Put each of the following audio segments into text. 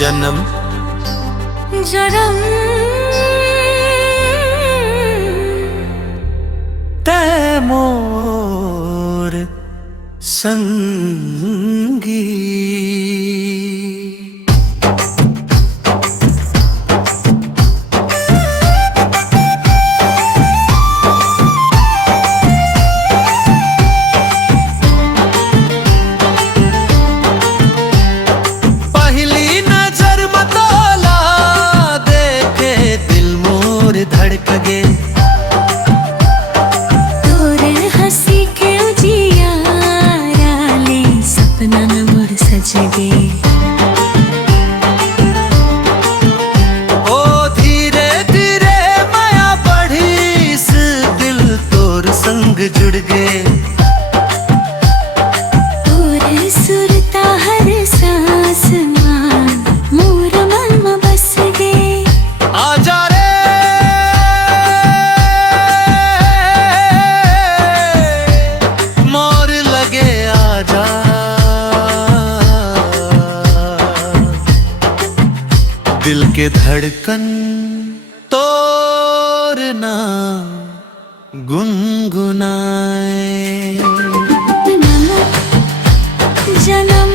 जन्म जन्म तैमूर संगी। धड़कगे तोर हंसी के उजियारा ले सपना मोर सजगे। ओ धीरे धीरे माया बढ़ी इस दिल तोर संग जुड़ गए। तोर सुरता हर सांस मान मोर मन में बस गे। आजा दिल के धड़कन तोरना गुनगुनाए। जन्म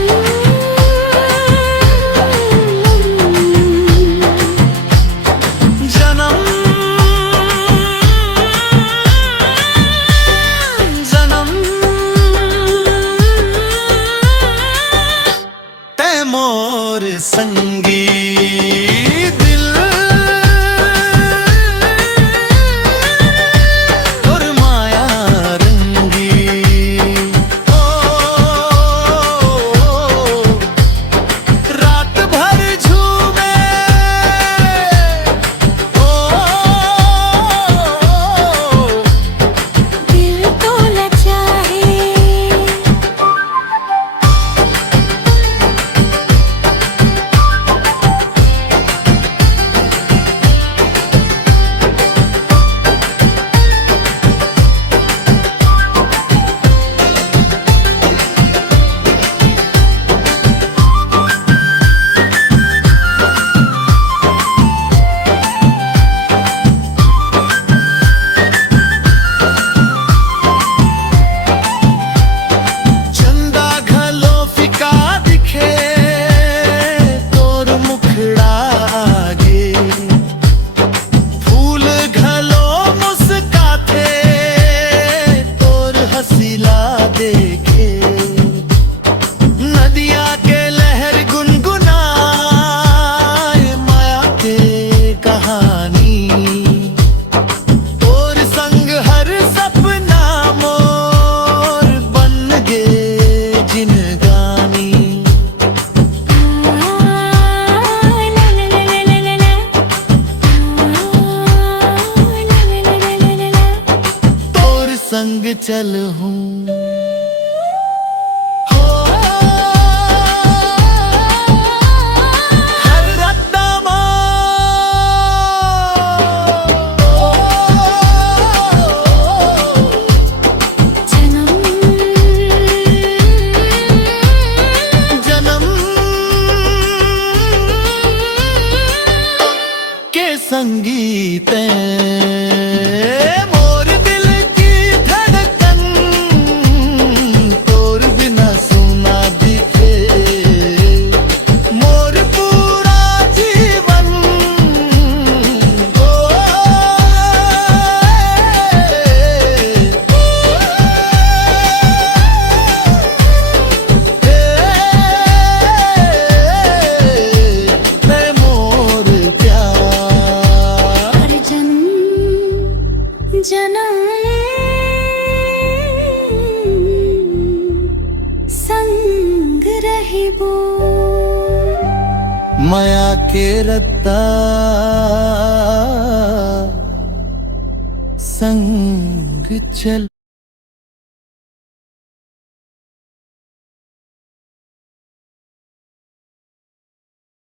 जन्म जन्म तैमूर संगी। संग चल हूँ हर रद्दामा। जन्म जन्म के संगीत जन्म संग रहिबो। माया के रत्ता संग चल।